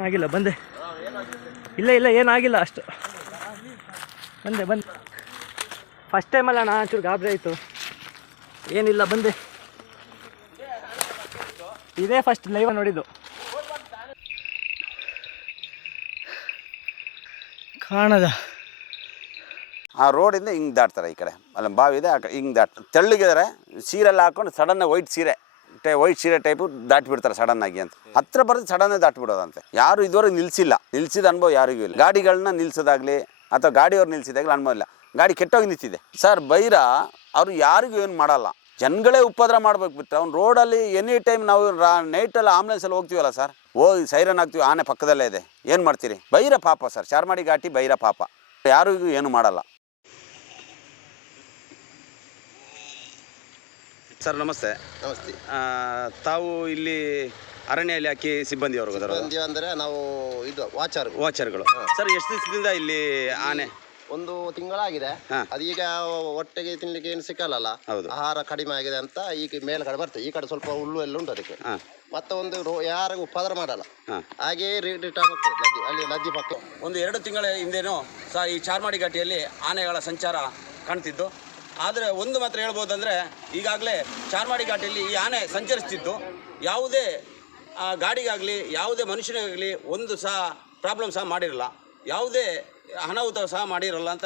ಆಗಿಲ್ಲ, ಬಂದೆ. ಇಲ್ಲ ಇಲ್ಲ, ಏನಾಗಿಲ್ಲ, ಅಷ್ಟು. ಬಂದೆ ಬಂದೆ. ಫಸ್ಟ್ ಟೈಮಲ್ಲ ನಾ ಒಂಚೂರು ಗಾಬರಿ ಆಯಿತು. ಏನಿಲ್ಲ, ಬಂದೆ. ಇದೇ ಫಸ್ಟ್ ಲೈವ್ ನೋಡಿದ್ದು. ಕಾಣದ. ಆ ರೋಡಿಂದ ಹಿಂಗೆ ದಾಟ್ತಾರೆ ಈ ಕಡೆ. ಅಲ್ಲ, ಬಾವಿ ಇದೆ ಹಿಂಗೆ ದಾಟ್ ತೆಳ್ಳಗಿದ್ದಾರೆ, ಸೀರೆಲ್ಲ ಹಾಕೊಂಡು ಸಡನ್ನಾಗಿ ವೈಟ್ ಸೀರೆ. ಟೈ ವೈಟ್ ಸೀರೆ ಟೈಪು ದಾಟ್ಬಿಡ್ತಾರೆ ಸಡನ್ ಆಗಿ ಅಂತ. ಹತ್ರ ಬರೋದು ಸಡನ್ ದಾಟ್ಬಿಡೋದಂತೆ. ಯಾರು ಇದುವರೆಗೆ ನಿಲ್ಸಿಲ್ಲ. ನಿಲ್ಸಿದ ಅನುಭವ ಯಾರಿಗೂ ಇಲ್ಲ. ಗಾಡಿಗಳನ್ನ ನಿಲ್ಸೋದಾಗ್ಲಿ ಅಥವಾ ಗಾಡಿಯವ್ರು ನಿಲ್ಸಿದಾಗಲಿ ಅನುಭವ ಇಲ್ಲ. ಗಾಡಿ ಕೆಟ್ಟೋಗಿ ನಿಂತಿದೆ. ಸರ್, ಬೈರ ಅವರು ಯಾರಿಗೂ ಏನು ಮಾಡಲ್ಲ. ಜನಗಳೇ ಉಪದ್ರ ಮಾಡ್ಬೇಕು ಬಿಟ್ಟು ಅವ್ನು ರೋಡಲ್ಲಿ ಎನಿ ಟೈಮ್ ನಾವು ರಾ ನೈಟಲ್ಲಿ ಆಂಬುಲೆನ್ಸಲ್ಲಿ ಹೋಗ್ತೀವಲ್ಲ ಸರ್ ಹೋಗಿ ಸೈರನ್ ಆಗ್ತೀವಿ ಆನೆ ಪಕ್ಕದಲ್ಲೇ ಇದೆ. ಏನು ಮಾಡ್ತೀರಿ? ಬೈರ ಪಾಪ ಸರ್ ಚಾರ್ಮಾಡಿ ಘಾಟಿ ಬೈರ ಪಾಪ. ಯಾರಿಗೂ ಏನು ಮಾಡಲ್ಲ. ಸರ್ ನಮಸ್ತೆ. ನಮಸ್ತೆ. ಆ, ತಾವು ಇಲ್ಲಿ ಅರಣ್ಯ ಇಲಾಖೆ ಸಿಬ್ಬಂದಿಯವರು ಸಿಬ್ಬಂದಿ ಅಂದರೆ ನಾವು ಇದು ವಾಚರ್ ವಾಚರ್ಗಳು. ಸರ್ ಎಷ್ಟು ದಿವಸದಿಂದ ಇಲ್ಲಿ ಆನೆ? ಒಂದು ತಿಂಗಳಾಗಿದೆ. ಹಾ. ಅದೀಗ ಹೊಟ್ಟೆಗೆ ತಿನ್ಲಿಕ್ಕೆ ಏನು ಸಿಕ್ಕಲ್ಲ ಹೌದು. ಆಹಾರ ಕಡಿಮೆ ಆಗಿದೆ ಅಂತ ಈಗ ಮೇಲ್ಗಡೆ ಬರ್ತದೆ. ಈ ಕಡೆ ಸ್ವಲ್ಪ ಹುಲ್ಲು ಎಲ್ಲ ಉಂಟು ಅದಕ್ಕೆ. ಹಾಂ. ಮತ್ತೆ ಒಂದು ರೋ ಯಾರಿಗೂ ಉಪದ್ರ ಮಾಡಲ್ಲ. ಹಾಂ. ಹಾಗೇ ರಿಟರ್ನ್ ಹೋಗ್ತದೆ ನದಿ ಅಲ್ಲಿ ನದಿ ಪಕ್ಕ. ಒಂದು ಎರಡು ತಿಂಗಳ ಹಿಂದೆನೂ ಸಹ ಈ ಚಾರ್ಮಾಡಿ ಘಾಟಿಯಲ್ಲಿ ಆನೆಗಳ ಸಂಚಾರ ಕಾಣ್ತಿದ್ದು. ಆದರೆ ಒಂದು ಮಾತ್ರ ಹೇಳ್ಬೋದಂದರೆ ಈಗಾಗಲೇ ಚಾರ್ಮಾಡಿ ಘಾಟಿಯಲ್ಲಿ ಈ ಆನೆ ಸಂಚರಿಸ್ತಿತ್ತು. ಯಾವುದೇ ಆ, ಗಾಡಿಗಾಗಲಿ ಯಾವುದೇ ಮನುಷ್ಯನಿಗಾಗಲಿ ಒಂದು ಸಹ ಪ್ರಾಬ್ಲಮ್ ಸಹ ಮಾಡಿರಲ್ಲ. ಯಾವುದೇ ಅನಾಹುತ ಸಹ ಮಾಡಿರಲ್ಲ ಅಂತ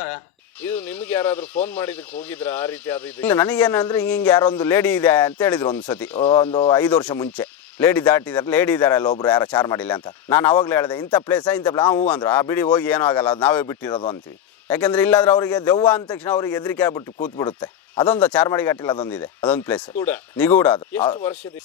ಇದು ನಿಮ್ಗೆ ಯಾರಾದರೂ ಫೋನ್ ಮಾಡಿದಕ್ಕೆ ಹೋಗಿದ್ರೆ? ಆ ರೀತಿ ಅದು ಇದು? ಇಲ್ಲ ನನಗೇನಂದ್ರೆ ಹಿಂಗೆ ಹಿಂಗೆ ಯಾರೋ ಒಂದು ಲೇಡಿ ಇದೆ ಅಂತ ಹೇಳಿದ್ರು ಒಂದು ಸತಿ. ಒಂದು ಐದು ವರ್ಷ ಮುಂಚೆ. ಲೇಡಿ ದಾಟಿದಾರೆ ಲೇಡಿ ಇದ್ದಾರೆ ಅಲ್ಲ ಒಬ್ರು ಯಾರೋ ಚಾರ್ ಮಾಡಿಲ್ಲ ಅಂತ. ನಾನು ಅವಾಗಲೇ ಹೇಳಿದೆ ಇಂಥ ಪ್ಲೇಸ ಇಂಥ ಪ್ಲಾ ಹ್ಞೂ ಅಂದ್ರು. ಆ ಬಿಡಿ ಹೋಗಿ ಏನೂ ಆಗಲ್ಲ ಅದು ನಾವೇ ಬಿಟ್ಟಿರೋದು ಅಂತೀವಿ. ಯಾಕೆಂದ್ರೆ ಇಲ್ಲಾದ್ರೆ ಅವರಿಗೆ ದೆವ್ವ ಅಂದ ತಕ್ಷಣ ಅವರಿಗೆ ಹೆದರಿಕೆ ಆಗ್ಬಿಟ್ಟು ಕೂತ್ಬಿಡುತ್ತೆ. ಅದೊಂದು ಚಾರ್ಮಾಡಿ ಘಾಟಿಲಿ ಅದೊಂದಿದೆ. ಅದೊಂದು ಪ್ಲೇಸ್ ನಿಗೂಡ ನಿಗೂಢ ಅದು.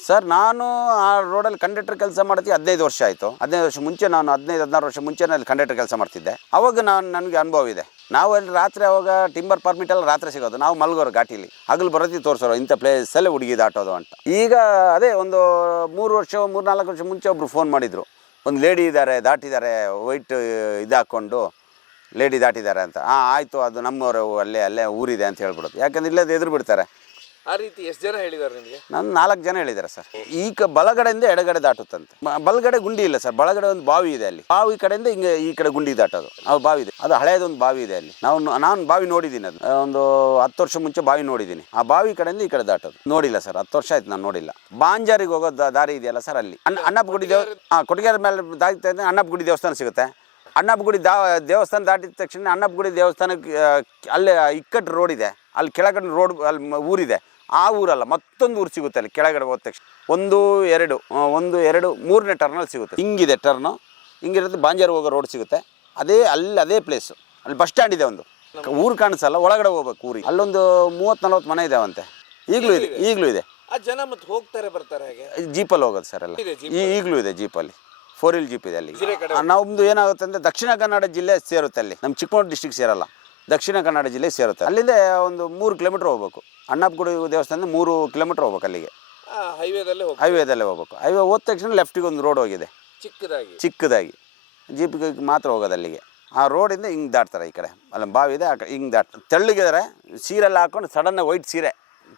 ಸರ್ ನಾನು ಆ ರೋಡಲ್ಲಿ ಕಂಡಕ್ಟರ್ ಕೆಲಸ ಮಾಡ್ತೀವಿ ಹದಿನೈದು ವರ್ಷ ಆಯಿತು. ಹದಿನೈದು ವರ್ಷ ಮುಂಚೆ ನಾನು ಹದಿನೈದು ಹದಿನಾರು ವರ್ಷ ಮುಂಚೆ ಅಲ್ಲಿ ಕಂಡಕ್ಟರ್ ಕೆಲಸ ಮಾಡ್ತಿದ್ದೆ. ಅವಾಗ ನಾನು ನನಗೆ ಅನುಭವ ಇದೆ. ನಾವು ಅಲ್ಲಿ ರಾತ್ರಿ ಅವಾಗ ಟಿಂಬರ್ ಪರ್ಮಿಟ್ ಎಲ್ಲ ರಾತ್ರಿ ಸಿಗೋದು. ನಾವು ಮಲ್ಗೋರು ಘಾಟಿಲಿ. ಹಗಲು ಬರೋದಿ ತೋರಿಸೋರು ಇಂಥ ಪ್ಲೇಸಲ್ಲಿ ಹುಡುಗಿ ದಾಟೋದು ಅಂತ. ಈಗ ಅದೇ ಒಂದು ಮೂರು ವರ್ಷ ಮೂರು ನಾಲ್ಕು ವರ್ಷ ಮುಂಚೆ ಒಬ್ರು ಫೋನ್ ಮಾಡಿದರು. ಒಂದು ಲೇಡಿ ಇದ್ದಾರೆ ದಾಟಿದ್ದಾರೆ ವೈಟ್ ಇದು ಹಾಕ್ಕೊಂಡು. ಲೇಡಿ ದಾಟಿದ್ದಾರೆ ಅಂತ. ಹಾಂ ಆಯಿತು ಅದು ನಮ್ಮವರು ಅಲ್ಲೇ ಅಲ್ಲೇ ಊರಿದೆ ಅಂತ ಹೇಳ್ಬಿಡೋದು. ಯಾಕಂದ್ರೆ ಇಲ್ಲದೆ ಎದುರು ಬಿಡ್ತಾರೆ. ಆ ರೀತಿ ಎಷ್ಟು ಜನ ಹೇಳಿದ್ದಾರೆ ನಿಮಗೆ? ನಾನು ನಾಲ್ಕು ಜನ ಹೇಳಿದ್ದಾರೆ ಸರ್. ಈಗ ಬಲಗಡೆಯಿಂದ ಎಡಗಡೆ ದಾಟುತ್ತಂತೆ. ಬಲಗಡೆ ಗುಂಡಿ ಇಲ್ಲ ಸರ್. ಬಲಗಡೆ ಒಂದು ಬಾವಿ ಇದೆ ಅಲ್ಲಿ. ಬಾವಿ ಕಡೆಯಿಂದ ಹಿಂಗೆ ಈ ಕಡೆ ಗುಂಡಿ ದಾಟೋದು. ಅದು ಬಾವಿ ಇದೆ. ಅದು ಹಳೆಯದೊಂದು ಬಾವಿ ಇದೆ ಅಲ್ಲಿ. ನಾವು ನಾನು ಬಾವಿ ನೋಡಿದ್ದೀನಿ ಅದು. ಒಂದು ಹತ್ತು ವರ್ಷ ಮುಂಚೆ ಬಾವಿ ನೋಡಿದ್ದೀನಿ. ಆ ಬಾವಿ ಕಡೆಯಿಂದ ಈ ಕಡೆ ದಾಟೋದು. ನೋಡಿಲ್ಲ ಸರ್. ಹತ್ತು ವರ್ಷ ಆಯ್ತು ನಾನು ನೋಡಿಲ್ಲ. ಬಾಂಜಾರಿಗೆ ಹೋಗೋ ದಾರಿ ಇದೆಯಲ್ಲ ಸರ್ ಅಲ್ಲಿ. ಅಣ್ಣ ಅಣ್ಣಪ್ಪ ಗುಡಿ ದೇವ ಹಾಂ ಕೊಟ್ಟಿಗೆರೆ ಮೇಲೆ ದಾರಿ ಇದ್ದರೆ ಅಣ್ಣಪ್ಪ ಗುಡಿ ದೇವಸ್ಥಾನ ಸಿಗುತ್ತೆ. ಅಣ್ಣಪ್ಪ ಗುಡಿ ದಾ ದೇವಸ್ಥಾನ ದಾಟಿದ ತಕ್ಷಣ ಅಣ್ಣಪ್ಪಗುಡಿ ದೇವಸ್ಥಾನಕ್ಕೆ ಅಲ್ಲಿ ಅಲ್ಲೇ ಇಕ್ಕಟ್ಟು ರೋಡ್ ಇದೆ. ಅಲ್ಲಿ ಕೆಳಗಡೆ ರೋಡ್ ಅಲ್ಲಿ ಊರಿದೆ. ಆ ಊರಲ್ಲ ಮತ್ತೊಂದು ಊರು ಸಿಗುತ್ತೆ ಅಲ್ಲಿ ಕೆಳಗಡೆ ಹೋದ ತಕ್ಷಣ. ಒಂದು ಎರಡು ಒಂದು ಎರಡು ಮೂರನೇ ಟರ್ನಲ್ಲಿ ಸಿಗುತ್ತೆ. ಹಿಂಗಿದೆ ಟರ್ನು ಹಿಂಗಿರುತ್ತೆ ಬಾಂಜಾರು ಹೋಗೋ ರೋಡ್ ಸಿಗುತ್ತೆ. ಅದೇ ಅಲ್ಲಿ ಅದೇ ಪ್ಲೇಸು ಅಲ್ಲಿ ಬಸ್ ಸ್ಟ್ಯಾಂಡ್ ಇದೆ ಒಂದು. ಊರು ಕಾಣಿಸಲ್ಲ ಒಳಗಡೆ ಹೋಗ್ಬೇಕು ಊರಿಗೆ. ಅಲ್ಲೊಂದು ಮೂವತ್ತು ನಲ್ವತ್ತು ಮನೆ ಇದಾವಂತೆ. ಈಗಲೂ ಇದೆ ಈಗಲೂ ಇದೆ. ಆ ಜನ ಮತ್ತೆ ಹೋಗ್ತಾರೆ ಬರ್ತಾರೆ ಹಾಗೆ? ಜೀಪಲ್ಲಿ ಹೋಗೋದು ಸರ್ ಎಲ್ಲ. ಇದೆ ಈಗಲೂ ಇದೆ ಜೀಪಲ್ಲಿ ಫೋರ್ ವೀಲ್ ಜೀಪ್ ಇದೆ ಅಲ್ಲಿ ನಮ್ಮದು ನಮ್ದು ಏನಾಗುತ್ತೆ ಅಂದರೆ ದಕ್ಷಿಣ ಕನ್ನಡ ಜಿಲ್ಲೆ ಸೇರುತ್ತೆ ಅಲ್ಲಿ. ನಮ್ಮ ಚಿಕ್ಕಮಗಳೂರು ಡಿಸ್ಟಿಕ್ ಸೇರಲ್ಲ. ದಕ್ಷಿಣ ಕನ್ನಡ ಜಿಲ್ಲೆ ಸೇರುತ್ತೆ. ಅಲ್ಲಿಂದ ಒಂದು ಮೂರು ಕಿಲೋಮೀಟ್ರ್ ಹೋಗ್ಬೇಕು. ಅಣ್ಣಪ್ಪಗುಡಿ ದೇವಸ್ಥಾನದಿಂದ ಮೂರು ಕಿಲೋಮೀಟ್ರ್ ಹೋಗ್ಬೇಕು ಅಲ್ಲಿಗೆ. ಹೈವೇದಲ್ಲೇ ಹೈವೇದಲ್ಲೇ ಹೋಗ್ಬೇಕು. ಹೈವೇ ಹೋದ ತಕ್ಷಣ ಲೆಫ್ಟಿಗೆ ಒಂದು ರೋಡ್ ಹೋಗಿದೆ. ಚಿಕ್ಕದಾಗಿ. ಚಿಕ್ಕದಾಗಿ. ಜೀಪ್ಗೆ ಮಾತ್ರ ಹೋಗೋದು ಅಲ್ಲಿಗೆ. ಆ ರೋಡಿಂದ ಹಿಂಗೆ ದಾಟ್ತಾರೆ ಈ ಕಡೆ. ಅಲ್ಲಿ ಬಾವಿ ಇದೆ ಆ ಕಡೆ ಹಿಂಗೆ ದಾಟ್ ತೆಳ್ಳಗಿದ್ದಾರೆ. ಸೀರೆಲ್ಲ ಹಾಕೊಂಡು ಸಡನ್ ವೈಟ್ ಸೀರೆ.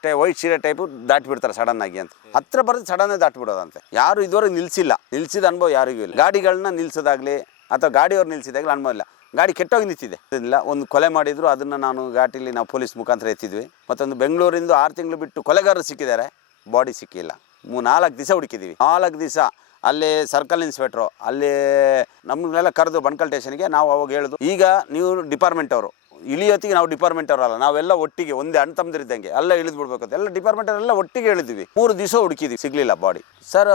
ಟೈ ವೈಟ್ ಸೀರೆ ಟೈಪು ದಾಟಿಬಿಡ್ತಾರೆ ಸಡನ್ ಆಗಿ ಅಂತ. ಹತ್ರ ಬರೋದು ಸಡನ್ ದಾಟ್ಬಿಡೋದಂತೆ. ಯಾರು ಇದುವರೆಗೆ ನಿಲ್ಸಿಲ್ಲ. ನಿಲ್ಸಿದ ಅನುಭವ ಯಾರಿಗೂ ಇಲ್ಲ. ಗಾಡಿಗಳನ್ನ ನಿಲ್ಸೋದಾಗ್ಲಿ ಅಥವಾ ಗಾಡಿಯವ್ರು ನಿಲ್ಸಿದಾಗಲಿ ಅನುಭವ ಇಲ್ಲ. ಗಾಡಿ ಕೆಟ್ಟೋಗಿ ನಿಂತಿದೆ. ಇಲ್ಲ ಒಂದು ಕೊಲೆ ಮಾಡಿದ್ರು, ಅದನ್ನು ನಾನು ಘಾಟಿಲಿ ನಾವು ಪೊಲೀಸ್ ಮುಖಾಂತರ ಎತ್ತಿದ್ವಿ. ಮತ್ತೊಂದು ಬೆಂಗಳೂರಿಂದ ಆರು ತಿಂಗಳು ಬಿಟ್ಟು ಕೊಲೆಗಾರರು ಸಿಕ್ಕಿದ್ದಾರೆ. ಬಾಡಿ ಸಿಕ್ಕಿಲ್ಲ. ಮೂ, ನಾಲ್ಕು ದಿವಸ ಹುಡುಕಿದ್ದೀವಿ ನಾಲ್ಕು ದಿವಸ ಅಲ್ಲಿ ಸರ್ಕಲ್ ಇನ್ಸ್ಪೆಕ್ಟ್ರು ಅಲ್ಲಿ ನಮ್ಮನ್ನೆಲ್ಲ ಕರೆದು ಬಣ್ಕಲ್ ಸ್ಟೇಷನ್ಗೆ ನಾವು ಅವಾಗ ಹೇಳೋದು, ಈಗ ನೀವು ಡಿಪಾರ್ಟ್ಮೆಂಟ್ ಅವರು ಇಳಿಯೋತ್ತಿಗೆ ನಾವು ಡಿಪಾರ್ಟ್ಮೆಂಟ್ ಅವರಲ್ಲ ನಾವೆಲ್ಲ ಒಟ್ಟಿಗೆ ಒಂದೇ ಅಣ್ಣ ತಮ್ಮದಿರಿದ್ದಂಗೆ ಎಲ್ಲ ಇಳಿದು ಬಿಡ್ಬೇಕು ಎಲ್ಲ ಡಿಪಾರ್ಟ್ಮೆಂಟ್ ಅವರೆಲ್ಲ ಒಟ್ಟಿಗೆ ಇಳಿದ್ವಿ. ಮೂರು ದಿವಸ ಹುಡುಕಿದ್ವಿ ಸಿಗಲಿಲ್ಲ ಬಾಡಿ ಸರ್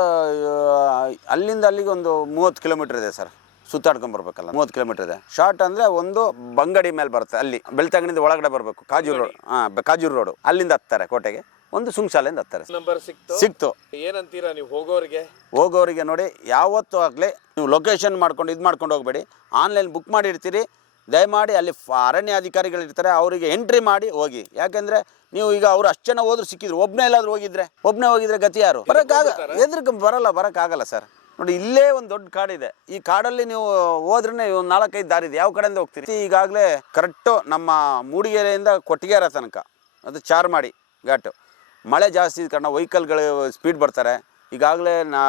ಅಲ್ಲಿಂದ ಅಲ್ಲಿಗೆ ಒಂದು ಮೂವತ್ತು ಕಿಲೋಮೀಟರ್ ಇದೆ ಸರ್ ಸುತ್ತಾಡ್ಕೊಂಬರ್ಬೇಕಲ್ಲ ಮೂವತ್ತು ಕಿಲೋಮೀಟರ್ ಇದೆ. ಶಾರ್ಟ್ ಅಂದರೆ ಒಂದು ಬಂಗಡಿ ಮೇಲೆ ಬರುತ್ತೆ ಅಲ್ಲಿ. ಬೆಳ್ತಂಗಡಿಯಿಂದ ಒಳಗಡೆ ಬರಬೇಕು ಕಾಜೂರು ರೋಡ್. ಹಾಂ ಕಾಜೂರು ರೋಡು. ಅಲ್ಲಿಂದ ಹತ್ತಾರೆ ಕೋಟೆಗೆ. ಒಂದು ಸುಂಶಾಲೆಯಿಂದ ಹತ್ತಾರೆ. ನಂಬರ್ ಸಿಕ್ತು? ಸಿಕ್ತು. ಏನಂತೀರಾ ನೀವು ಹೋಗೋರಿಗೆ? ಹೋಗೋರಿಗೆ ನೋಡಿ ಯಾವತ್ತೂ ಆಗಲಿ ನೀವು ಲೊಕೇಶನ್ ಮಾಡ್ಕೊಂಡು ಇದು ಮಾಡ್ಕೊಂಡು ಹೋಗಬೇಡಿ. ಆನ್ಲೈನ್ ಬುಕ್ ಮಾಡಿರ್ತೀರಿ ದಯಮಾಡಿ ಅಲ್ಲಿ ಅರಣ್ಯ ಅಧಿಕಾರಿಗಳು ಇರ್ತಾರೆ ಅವರಿಗೆ ಎಂಟ್ರಿ ಮಾಡಿ ಹೋಗಿ. ಯಾಕಂದ್ರೆ ನೀವು ಈಗ ಅವ್ರು ಅಷ್ಟು ಜನ ಹೋದ್ರು ಸಿಕ್ಕಿದ್ರು ಒಬ್ಬನೇ ಎಲ್ಲಾದ್ರೂ ಹೋಗಿದ್ರೆ ಒಬ್ಬನೇ ಹೋಗಿದ್ರೆ ಗತಿ ಯಾರು? ಬರೋಕ್ಕಾಗ ಎದ್ರಕ್ಕೆ ಬರಲ್ಲ ಬರೋಕ್ಕಾಗಲ್ಲ ಸರ್. ನೋಡಿ ಇಲ್ಲೇ ಒಂದು ದೊಡ್ಡ ಕಾಡಿದೆ ಈ ಕಾಡಲ್ಲಿ ನೀವು ಹೋದ್ರೆ ಒಂದು ನಾಲ್ಕೈದು ದಾರಿ ಇದೆ. ಯಾವ ಕಡೆಯಿಂದ ಹೋಗ್ತೀರಿ? ಈಗಾಗಲೇ ಕರೆಕ್ಟು ನಮ್ಮ ಮೂಡಿಗೆರೆಯಿಂದ ಕೊಟ್ಟಿಗೆರ ತನಕ. ಅದು ಚಾರ್ ಮಾಡಿ ಘಾಟು. ಮಳೆ ಜಾಸ್ತಿ ಇದ್ದ ಕಾರಣ ವೆಹಿಕಲ್ಗಳು ಸ್ಪೀಡ್ ಬರ್ತಾರೆ. ಈಗಾಗಲೇ ನಾ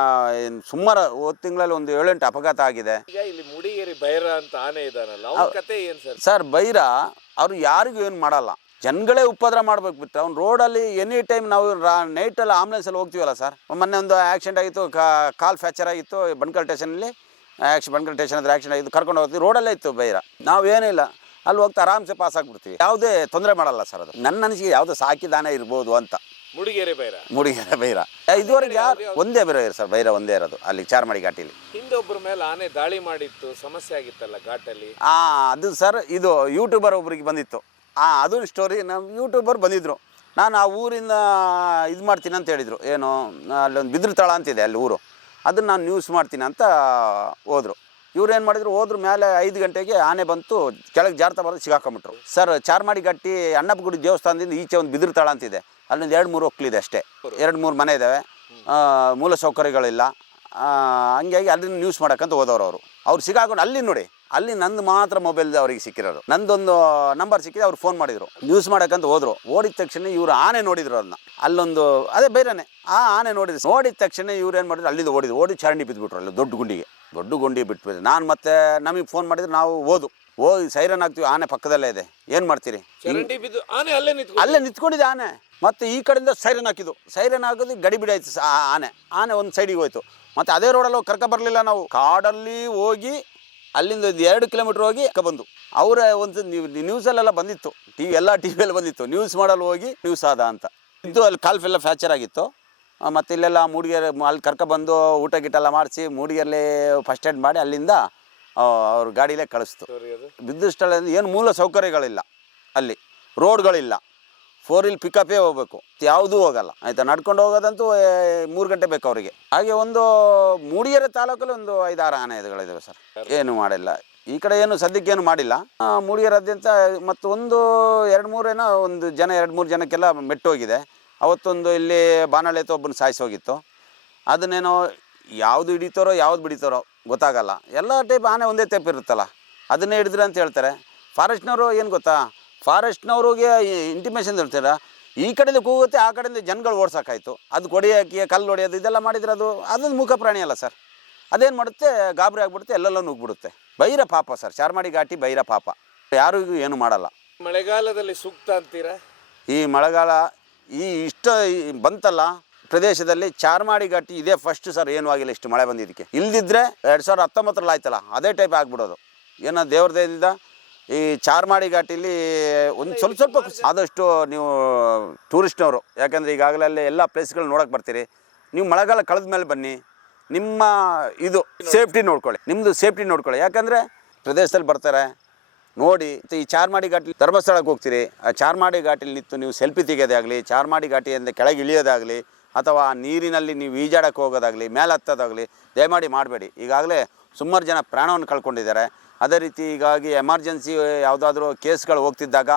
ಸುಮಾರು ಹೋದ ತಿಂಗಳಲ್ಲಿ ಒಂದು ಏಳೆಂಟು ಅಪಘಾತ ಆಗಿದೆ. ಈಗ ಇಲ್ಲಿ ಮುಡಿಗೇರಿ ಬೈರ ಅಂತ ಆನೆ ಇದಾನಲ್ಲ ಅವ್ನ ಕತೆ ಏನ್ ಸರ್? ಸರ್ ಬೈರ ಅವ್ರು ಯಾರಿಗೂ ಏನು ಮಾಡಲ್ಲ. ಜನಗಳೇ ಉಪದ್ರ ಮಾಡ್ಬೇಕು ಬಿಟ್ಟು ಅವ್ನು ರೋಡಲ್ಲಿ ಎನಿ ಟೈಮ್ ನಾವು ನೈಟಲ್ಲಿ ಆಂಬುಲೆನ್ಸಲ್ಲಿ ಹೋಗ್ತೀವಲ್ಲ ಸರ್? ಮೊನ್ನೆ ಒಂದು ಆಕ್ಸಿಡೆಂಟ್ ಆಗಿತ್ತು ಕಾಲ್ ಫ್ಯಾಕ್ಚರ್ ಆಗಿತ್ತು ಬಣ್ಕಲ್ ಸ್ಟೇಷನಲ್ಲಿ ಆಕ್ಷನ್ ಬನ್ಕಲ್ ಸ್ಟೇಷನ್ ಹತ್ರ ಆಕ್ಸಿಡೆಂಟ್ ಆಗಿತ್ತು ಕರ್ಕೊಂಡು ಹೋಗ್ತೀವಿ ರೋಡಲ್ಲೇ ಇತ್ತು ಬೈರ. ನಾವೇನಿಲ್ಲ ಅಲ್ಲಿ ಹೋಗ್ತಾ ಆರಾಮ್ಸೆ ಪಾಸ್ ಆಗಿಬಿಡ್ತೀವಿ. ಯಾವುದೇ ತೊಂದರೆ ಮಾಡಲ್ಲ ಸರ್ ಅದು. ನನ್ನ ಅನಿಸಿಕೆ ಯಾವುದೋ ಸಾಕಿದಾನೆ ಇರ್ಬೋದು ಅಂತ. ಮುಡಿಗೇರಿ ಬೈರ. ಮೂಡಿಗೆರೆ ಬೈರ. ಇದುವರೆಗೆ ಯಾರು ಒಂದೇ ಬೈರ ಸರ್ ಬೈರ ಒಂದೇ ಇರೋದು. ಅಲ್ಲಿ ಚಾರ್ಮಾಡಿ ಘಾಟಿಲಿ. ಹಿಂದೆ ಒಬ್ಬರ ಮೇಲೆ ಆನೆ ದಾಳಿ ಮಾಡಿತ್ತು ಸಮಸ್ಯೆ ಆಗಿತ್ತಲ್ಲ ಘಾಟಲ್ಲಿ? ಆ ಅದು ಸರ್ ಇದು ಯೂಟ್ಯೂಬರ್ ಒಬ್ರಿಗೆ ಬಂದಿತ್ತು. ಆ ಅದು ಸ್ಟೋರಿ ನಮ್ಮ ಯೂಟ್ಯೂಬರ್ ಬಂದಿದ್ರು. ನಾನು ಆ ಊರಿಂದ ಇದು ಮಾಡ್ತೀನಿ ಅಂತ ಹೇಳಿದರು. ಏನು ಅಲ್ಲೊಂದು ಬಿದ್ರು ತಳ ಅಂತಿದೆ ಅಲ್ಲಿ ಊರು. ಅದನ್ನು ನಾನು ನ್ಯೂಸ್ ಮಾಡ್ತೀನಿ ಅಂತ ಹೋದರು. ಇವ್ರು ಏನು ಮಾಡಿದ್ರು ಹೋದ್ರು ಮೇಲೆ ಐದು ಗಂಟೆಗೆ ಆನೆ ಬಂತು ಕೆಳಗೆ ಜಾರ್ತಾ ಬರೋದು ಸಿಗಾಕೊಂಬಿಟ್ರು ಸರ್ ಚಾರ್ಮಾಡಿ ಗಟ್ಟಿ ಅಣ್ಣಪ್ಪಗುಡಿ ದೇವಸ್ಥಾನದಿಂದ ಈಚೆ ಒಂದು ಬಿದಿರು ತಳ ಅಂತಿದೆ. ಅಲ್ಲೊಂದು ಎರಡು ಮೂರು ಒಕ್ಕಲಿದೆ ಅಷ್ಟೇ. ಎರಡು ಮೂರು ಮನೆ ಇದ್ದಾವೆ ಮೂಲ ಸೌಕರ್ಯಗಳಿಲ್ಲ. ಹಂಗಾಗಿ ಅಲ್ಲಿಂದ ನ್ಯೂಸ್ ಮಾಡೋಕ್ಕಂತ ಹೋದವ್ರು ಅವರು. ಅವ್ರು ಸಿಗಾಕೊಂಡು ಅಲ್ಲಿ ನೋಡಿ. ಅಲ್ಲಿ ನಂದು ಮಾತ್ರ ಮೊಬೈಲ್ ಅವರಿಗೆ ಸಿಕ್ಕಿರೋದು. ನಂದೊಂದು ನಂಬರ್ ಸಿಕ್ಕಿದೆ ಅವ್ರು ಫೋನ್ ಮಾಡಿದ್ರು. ಯೂಸ್ ಮಾಡೋಕ್ಕಂತ ಹೋದ್ರು. ಓಡಿದ ತಕ್ಷಣ ಇವ್ರು ಆನೆ ನೋಡಿದ್ರು ಅದನ್ನ ಅಲ್ಲೊಂದು ಅದೇ ಬೇರೆನೆ ಆ ಆನೆ ನೋಡಿದ್ರು. ನೋಡಿದ ತಕ್ಷಣ ಇವ್ರು ಏನು ಮಾಡಿದ್ರು ಅಲ್ಲಿಂದ ಓಡಿದ್ರು. ಓಡಿ ಚರಂಡಿ ಬಿದ್ದುಬಿಟ್ರು ಅಲ್ಲಿ ದೊಡ್ಡ ಗುಂಡಿಗೆ. ದೊಡ್ಡ ಗುಂಡಿ ಬಿಟ್ಬಿಟ್ಟು ನಾನು ಮತ್ತೆ ನಮಗೆ ಫೋನ್ ಮಾಡಿದ್ರೆ ನಾವು ಓದು ಹೋಗಿ ಸೈರನ್ ಆಗ್ತೀವಿ ಆನೆ ಪಕ್ಕದಲ್ಲೇ ಇದೆ. ಏನು ಮಾಡ್ತೀರಿ? ಅಲ್ಲೇ ನಿಂತ್ಕೊ ಅಲ್ಲೇ ನಿಂತ್ಕೊಂಡಿದೆ ಆನೆ. ಮತ್ತೆ ಈ ಕಡೆಯಿಂದ ಸೈರನ್ ಹಾಕಿದ್ದು. ಸೈರನ್ ಹಾಕೋದು ಗಡಿ ಬಿಡಾಯ್ತು ಆಯ್ತು ಆ ಆನೆ. ಆನೆ ಒಂದು ಸೈಡಿಗೆ ಹೋಯ್ತು. ಮತ್ತೆ ಅದೇ ರೋಡಲ್ಲಿ ಕರ್ಕ ಬರಲಿಲ್ಲ ನಾವು. ಕಾಡಲ್ಲಿ ಹೋಗಿ ಅಲ್ಲಿಂದ ಒಂದು ಎರಡು ಕಿಲೋಮೀಟರ್ ಹೋಗಿ ಅಕ್ಕ ಬಂದು. ಅವರ ಒಂದು ನ್ಯೂಸಲ್ಲೆಲ್ಲ ಬಂದಿತ್ತು. ಟಿ ವಿ ಎಲ್ಲ ಟಿ ವಿಯಲ್ಲಿ ಬಂದಿತ್ತು. ನ್ಯೂಸ್ ಮಾಡಲು ಹೋಗಿ ನ್ಯೂಸ್ ಆದ ಅಂತ. ಇದ್ದು ಅಲ್ಲಿ ಕಾಲ್ಫೆಲ್ಲ ಫ್ರ್ಯಾಕ್ಚರ್ ಆಗಿತ್ತು. ಮತ್ತು ಇಲ್ಲೆಲ್ಲ ಮೂಡಿಗೆರೆ ಅಲ್ಲಿ ಕರ್ಕ ಬಂದು ಊಟ ಗೀಟ ಎಲ್ಲ ಮಾಡಿಸಿ ಮೂಡಿಗೆರೆಲಿ ಫಸ್ಟ್ ಏಡ್ ಮಾಡಿ ಅಲ್ಲಿಂದ ಅವ್ರ ಗಾಡಿಲೇ ಕಳಿಸ್ತು. ಬಿದ್ದು ಏನು ಮೂಲ ಸೌಕರ್ಯಗಳಿಲ್ಲ ಅಲ್ಲಿ. ರೋಡ್ಗಳಿಲ್ಲ. ಫೋರ್ ವೀಲ್ ಪಿಕಪ್ಪೇ ಹೋಗ್ಬೇಕು. ಯಾವುದೂ ಹೋಗಲ್ಲ. ಆಯಿತಾ? ನಡ್ಕೊಂಡು ಹೋಗೋದಂತೂ ಮೂರು ಗಂಟೆ ಬೇಕು ಅವರಿಗೆ. ಹಾಗೆ ಒಂದು ಮೂಡಿಗೆರೆ ತಾಲೂಕಲ್ಲಿ ಒಂದು ಐದಾರು ಆನೆಗಳಿದ್ದಾವೆ ಸರ್. ಏನು ಮಾಡಿಲ್ಲ. ಈ ಕಡೆ ಏನು ಸದ್ಯಕ್ಕೆ ಏನು ಮಾಡಿಲ್ಲ. ಮೂಡಿಗೆರೆದ್ಯಂತ ಮತ್ತು ಒಂದು ಎರಡು ಮೂರೇನೋ ಒಂದು ಜನ, ಎರಡು ಮೂರು ಜನಕ್ಕೆಲ್ಲ ಮೆಟ್ಟೋಗಿದೆ. ಅವತ್ತೊಂದು ಇಲ್ಲಿ ಅಥವಾ ಒಬ್ಬನ ಸಾಯಿಸಿ ಹೋಗಿತ್ತು. ಅದನ್ನೇನೋ ಯಾವುದು ಹಿಡಿತಾರೋ, ಯಾವ್ದು ಬಿಡಿತಾರೋ ಗೊತ್ತಾಗಲ್ಲ. ಎಲ್ಲ ಟೈಪ್ ಆನೆ ಒಂದೇ ಟೈಪ್ ಇರುತ್ತಲ್ಲ. ಅದನ್ನೇ ಹಿಡಿದ್ರೆ ಅಂತ ಹೇಳ್ತಾರೆ. ಫಾರೆಸ್ಟ್ನವರು ಏನು ಗೊತ್ತಾ? ಫಾರೆಸ್ಟ್ನವ್ರಿಗೆ ಇಂಟಿಮೇಷನ್ ಹೇಳ್ತೀರಾ ಈ ಕಡೆಯಿಂದ ಕೂಗುತ್ತೆ ಆ ಕಡೆಯಿಂದ ಜನಗಳು ಓಡ್ಸೋಕ್ಕಾಯ್ತು. ಅದು ಕೊಡಿಯೋಕೆ ಕಲ್ಲು ಹೊಡೆಯೋದು ಇದೆಲ್ಲ ಮಾಡಿದ್ರೆ ಅದು ಅದೊಂದು ಮುಖ ಪ್ರಾಣಿ ಅಲ್ಲ ಸರ್. ಅದೇನು ಮಾಡುತ್ತೆ ಗಾಬರಿ ಆಗಿಬಿಡುತ್ತೆ ಎಲ್ಲೆಲ್ಲ ನುಗ್ಗಿಬಿಡುತ್ತೆ. ಬೈರ ಪಾಪ ಸರ್ ಚಾರ್ಮಾಡಿ ಘಾಟಿ ಬೈರ ಪಾಪ. ಯಾರಿಗೂ ಏನು ಮಾಡಲ್ಲ. ಮಳೆಗಾಲದಲ್ಲಿ ಸೂಕ್ತ ಅಂತೀರಾ? ಈ ಮಳೆಗಾಲ ಈ ಇಷ್ಟ ಬಂತಲ್ಲ ಪ್ರದೇಶದಲ್ಲಿ ಚಾರ್ಮಾಡಿ ಘಾಟಿ ಇದೇ ಫಸ್ಟ್ ಸರ್ ಏನೂ ಆಗಿಲ್ಲ ಇಷ್ಟು ಮಳೆ ಬಂದಿದ್ದಕ್ಕೆ. ಇಲ್ದಿದ್ರೆ ಎರಡು ಸಾವಿರದ ಹತ್ತೊಂಬತ್ತರಲ್ಲಿ ಆಯ್ತಲ್ಲ ಅದೇ ಟೈಪ್ ಆಗಿಬಿಡೋದು. ಏನೋ ದೇವ್ರ ದಯದಿಂದ ಈ ಚಾರ್ಮಾಡಿ ಘಾಟಿಲಿ ಒಂದು ಸ್ವಲ್ಪ ಸ್ವಲ್ಪ. ಆದಷ್ಟು ನೀವು ಟೂರಿಸ್ಟ್ನವರು. ಯಾಕಂದರೆ ಈಗಾಗಲೇ ಅಲ್ಲಿ ಎಲ್ಲ ಪ್ಲೇಸ್ಗಳು ನೋಡೋಕೆ ಬರ್ತೀರಿ. ನೀವು ಮಳೆಗಾಲ ಕಳೆದ ಮೇಲೆ ಬನ್ನಿ. ನಿಮ್ಮ ಇದು ಸೇಫ್ಟಿ ನೋಡ್ಕೊಳ್ಳಿ. ನಿಮ್ಮದು ಸೇಫ್ಟಿ ನೋಡ್ಕೊಳ್ಳಿ. ಯಾಕಂದರೆ ಪ್ರದೇಶದಲ್ಲಿ ಬರ್ತಾರೆ. ನೋಡಿ ಈ ಚಾರ್ಮಾಡಿ ಘಾಟಿ ಧರ್ಮಸ್ಥಳಕ್ಕೆ ಹೋಗ್ತೀರಿ. ಆ ಚಾರ್ಮಾಡಿ ಘಾಟಿಲಿ ನಿಂತು ನೀವು ಸೆಲ್ಫಿ ತೆಗೆಯೋದಾಗಲಿ ಚಾರ್ಮಾಡಿ ಘಾಟಿಯಿಂದ ಕೆಳಗೆ ಇಳಿಯೋದಾಗಲಿ, ಅಥವಾ ನೀರಿನಲ್ಲಿ ನೀವು ಈಜಾಡಕ್ಕೆ ಹೋಗೋದಾಗಲಿ ಮೇಲೆ ಹತ್ತೋದಾಗಲಿ, ದಯಮಾಡಿ ಮಾಡಬೇಡಿ. ಈಗಾಗಲೇ ಸುಮಾರು ಜನ ಪ್ರಾಣವನ್ನು ಕಳ್ಕೊಂಡಿದ್ದಾರೆ. ಅದೇ ರೀತಿ ಹೀಗಾಗಿ ಎಮರ್ಜೆನ್ಸಿ ಯಾವುದಾದ್ರೂ ಕೇಸ್ಗಳು ಹೋಗ್ತಿದ್ದಾಗ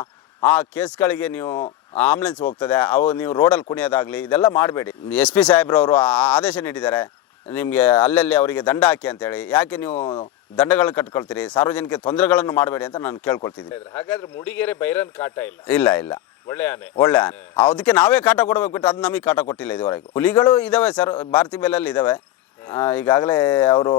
ಆ ಕೇಸ್ಗಳಿಗೆ ನೀವು ಆಂಬುಲೆನ್ಸ್ ಹೋಗ್ತದೆ ಅವು ನೀವು ರೋಡಲ್ಲಿ ಕುಣಿಯೋದಾಗಲಿ ಇದೆಲ್ಲ ಮಾಡಬೇಡಿ. ಎಸ್ ಪಿ ಸಾಹೇಬ್ರವರು ಆ- ಆದೇಶ ನೀಡಿದ್ದಾರೆ ನಿಮಗೆ ಅಲ್ಲಲ್ಲಿ ಅವರಿಗೆ ದಂಡ ಹಾಕಿ ಅಂತೇಳಿ. ಯಾಕೆ ನೀವು ದಂಡಗಳನ್ನು ಕಟ್ಕೊಳ್ತೀರಿ? ಸಾರ್ವಜನಿಕ ತೊಂದರೆಗಳನ್ನು ಮಾಡಬೇಡಿ ಅಂತ ನಾನು ಕೇಳ್ಕೊಳ್ತಿದ್ದೀನಿ. ಹಾಗಾದ್ರೆ ಮುಡಿಗೆರೆ ಬೈರನ್ ಕಾಟ ಇಲ್ಲ? ಇಲ್ಲ ಇಲ್ಲ. ಒಳ್ಳೆ ಆನೆ. ಒಳ್ಳೆ ಆನೆ. ಅದಕ್ಕೆ ನಾವೇ ಕಾಟ ಕೊಡಬೇಕು ಬಿಟ್ಟು ಅದು ನಮಗೆ ಕಾಟ ಕೊಟ್ಟಿಲ್ಲ ಇದುವರೆಗೂ. ಹುಲಿಗಳು ಇದ್ದಾವೆ ಸರ್ ಭಾರತಿ ಬೆಲ್ಲಲ್ಲಿ ಇದ್ದಾವೆ ಈಗಾಗಲೇ ಅವರು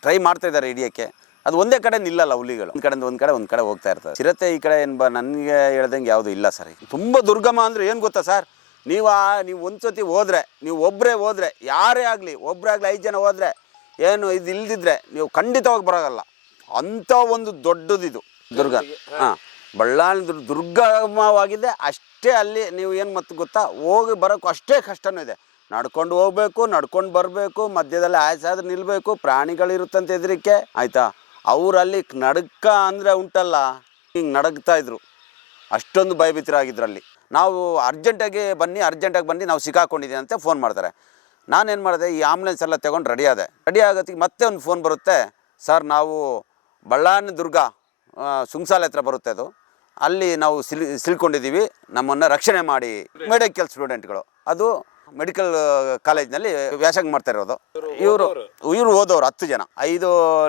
ಟ್ರೈ ಮಾಡ್ತಾ ಇದ್ದಾರೆ ಹಿಡಿಯೋಕ್ಕೆ. ಅದು ಒಂದೇ ಕಡೆ ನಿಲ್ಲಲ್ಲ ಹುಲಿಗಳು. ಒಂದು ಕಡೆಯಿಂದ ಒಂದು ಕಡೆ ಒಂದು ಕಡೆ ಹೋಗ್ತಾ ಇರ್ತದೆ. ಚಿರತೆ ಈ ಕಡೆ ಏನು ಬ, ನನಗೆ ಹೇಳ್ದಂಗೆ ಯಾವುದು ಇಲ್ಲ ಸರ್. ತುಂಬ ದುರ್ಗಮ ಅಂದ್ರೆ ಏನು ಗೊತ್ತಾ ಸರ್? ನೀವು ನೀವು ಒಂದು ಹೋದ್ರೆ, ನೀವು ಒಬ್ಬರೇ ಹೋದ್ರೆ, ಯಾರೇ ಆಗಲಿ ಒಬ್ಬರೇ ಆಗಲಿ ಐದು ಜನ ಹೋದ್ರೆ ಏನು ಇದು ಇಲ್ದಿದ್ರೆ ನೀವು ಖಂಡಿತವಾಗಿ ಬರೋಲ್ಲ ಅಂಥ ಒಂದು ದೊಡ್ಡದಿದು ದುರ್ಗ. ಹಾಂ. ಬಳ್ಳಾರಿ ದುರ್, ದುರ್ಗಮವಾಗಿದೆ. ಅಷ್ಟೇ ಅಲ್ಲಿ ನೀವು ಏನು ಮತ್ತೆ ಗೊತ್ತಾ? ಹೋಗಿ ಬರೋಕ್ಕೂ ಅಷ್ಟೇ ಕಷ್ಟನೂ ಇದೆ. ನಡ್ಕೊಂಡು ಹೋಗ್ಬೇಕು, ನಡ್ಕೊಂಡು ಬರಬೇಕು, ಮಧ್ಯದಲ್ಲಿ ಆಯಾಸಾದ್ರೆ ನಿಲ್ಲಬೇಕು ಪ್ರಾಣಿಗಳಿರುತ್ತಂತ ಹೆದರಿಕೆ. ಆಯಿತಾ? ಅವರಲ್ಲಿ ನಡಕ ಅಂದರೆ ಉಂಟಲ್ಲ, ಹಿಂಗೆ ನಡಗ್ತಾ ಇದ್ರು. ಅಷ್ಟೊಂದು ಭಯಭೀತರಾಗಿದ್ರಲ್ಲಿ. ನಾವು ಅರ್ಜೆಂಟಾಗಿ ಬನ್ನಿ ಅರ್ಜೆಂಟಾಗಿ ಬನ್ನಿ, ನಾವು ಸಿಕ್ಕಾಕೊಂಡಿದ್ದೀವಿ ಅಂತ ಫೋನ್ ಮಾಡ್ತಾರೆ. ನಾನೇನು ಮಾಡಿದೆ, ಈ ಆಂಬುಲೆನ್ಸ್ ಎಲ್ಲ ತೊಗೊಂಡು ರೆಡಿ ಆದೆ. ರೆಡಿ ಆಗೋತ್ತಿಗೆ ಮತ್ತೆ ಒಂದು ಫೋನ್ ಬರುತ್ತೆ. ಸರ್ ನಾವು ಬಳ್ಳಾರಿ ದುರ್ಗ ಸುಂಗ್ಸಾಲೆ ಹತ್ರ ಬರುತ್ತೆ ಅದು. ಅಲ್ಲಿ ನಾವು ಸಿಲ್, ಸಿಲ್ಕೊಂಡಿದ್ದೀವಿ. ನಮ್ಮನ್ನು ರಕ್ಷಣೆ ಮಾಡಿ ಮೆಡಿಕಲ್ ಸ್ಟೂಡೆಂಟ್ಗಳು ಅದು ಮೆಡಿಕಲ್ ಕಾಲೇಜ್ನಲ್ಲಿ ವ್ಯಾಸಂಗ ಮಾಡ್ತಾ ಇರೋದು. ಇವರು ಇವರು ಓದೋರು? ಹತ್ತು ಜನ. ಐದು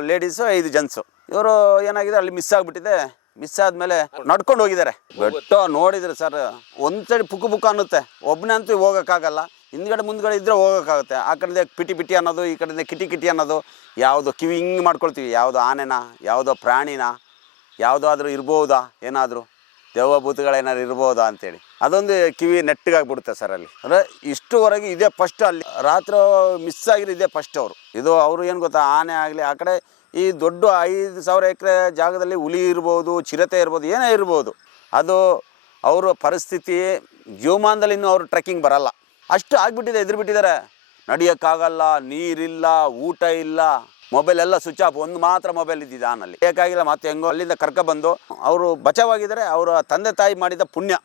ಲೇಡೀಸು ಐದು ಜೆಂಟ್ಸು. ಇವರು ಏನಾಗಿದೆ ಅಲ್ಲಿ ಮಿಸ್ ಆಗಿಬಿಟ್ಟಿದೆ. ಮಿಸ್ ಆದಮೇಲೆ ನಡ್ಕೊಂಡು ಹೋಗಿದ್ದಾರೆ. ಬೆಟ್ಟ ನೋಡಿದ್ರೆ ಸರ್ ಒಂದು ಸೈಡ್ ಪುಕ್ಕು ಪುಕ್ಕ ಅನ್ನುತ್ತೆ. ಒಬ್ಬನೇ ಅಂತೂ ಹೋಗೋಕ್ಕಾಗಲ್ಲ. ಹಿಂದ್ಗಡೆ ಮುಂದ್ಗಡೆ ಇದ್ದರೆ ಹೋಗೋಕ್ಕಾಗುತ್ತೆ. ಆ ಕಡೆಯಿಂದ ಪಿಟಿ ಪಿಟಿ ಅನ್ನೋದು ಈ ಕಡೆಯಿಂದ ಕಿಟಿ ಕಿಟಿ ಅನ್ನೋದು ಯಾವುದು ಕಿವಿ ಹಿಂಗೆ ಮಾಡ್ಕೊಳ್ತೀವಿ. ಯಾವುದು ಆನೆನಾ ಯಾವುದೋ ಪ್ರಾಣಿನ ಯಾವುದಾದ್ರೂ ಇರ್ಬೋದಾ ಏನಾದರೂ? ದೇವಭೂತಗಳೇನಾದ್ರು ಇರ್ಬೋದಾ ಅಂತೇಳಿ. ಅದೊಂದು ಕಿವಿ ನೆಟ್ಟಿಗಾಗ್ಬಿಡುತ್ತೆ ಸರ್ ಅಲ್ಲಿ. ಅಂದರೆ ಇಷ್ಟುವರೆಗೆ ಇದೇ ಫಸ್ಟ್ ಅಲ್ಲಿ. ರಾತ್ರಿ ಮಿಸ್ ಆಗಿರೋ ಇದೇ ಫಸ್ಟ್ ಅವರು. ಇದು ಅವರು ಏನು ಗೊತ್ತಾ, ಆನೆ ಆಗಲಿ, ಆ ಕಡೆ ಈ ದೊಡ್ಡ ಐದು ಸಾವಿರ ಎಕರೆ ಜಾಗದಲ್ಲಿ ಹುಲಿ ಇರ್ಬೋದು, ಚಿರತೆ ಇರ್ಬೋದು, ಏನೇ ಇರ್ಬೋದು, ಅದು ಅವರ ಪರಿಸ್ಥಿತಿ ಜೀವಮಾನದಲ್ಲಿ ಇನ್ನೂ ಅವರು ಟ್ರೆಕ್ಕಿಂಗ್ ಬರಲ್ಲ. ಅಷ್ಟು ಆಗಿಬಿಟ್ಟಿದೆ ಎದುರು ಬಿಟ್ಟಿದ್ದಾರೆ ನಡೆಯೋಕ್ಕಾಗಲ್ಲ, ನೀರಿಲ್ಲ, ಊಟ ಇಲ್ಲ. ಮೊಬೈಲ್ ಎಲ್ಲ ಸ್ವಿಚ್ ಆಫ್ ಒಂದು ಮಾತ್ರ ಮೊಬೈಲ್ ಇದ್ದಿದ್ದು ಆನಲ್ಲಿ ಬೇಕಾಗಿಲ್ಲ ಮತ್ತೆ ಹೆಂಗೋ ಅಲ್ಲಿಂದ ಕರ್ಕ ಬಂದು, ಅವರು ಬಚಾವಾಗಿದ್ದಾರೆ ಅವರ ತಂದೆ ತಾಯಿ ಮಾಡಿದ ಪುಣ್ಯ.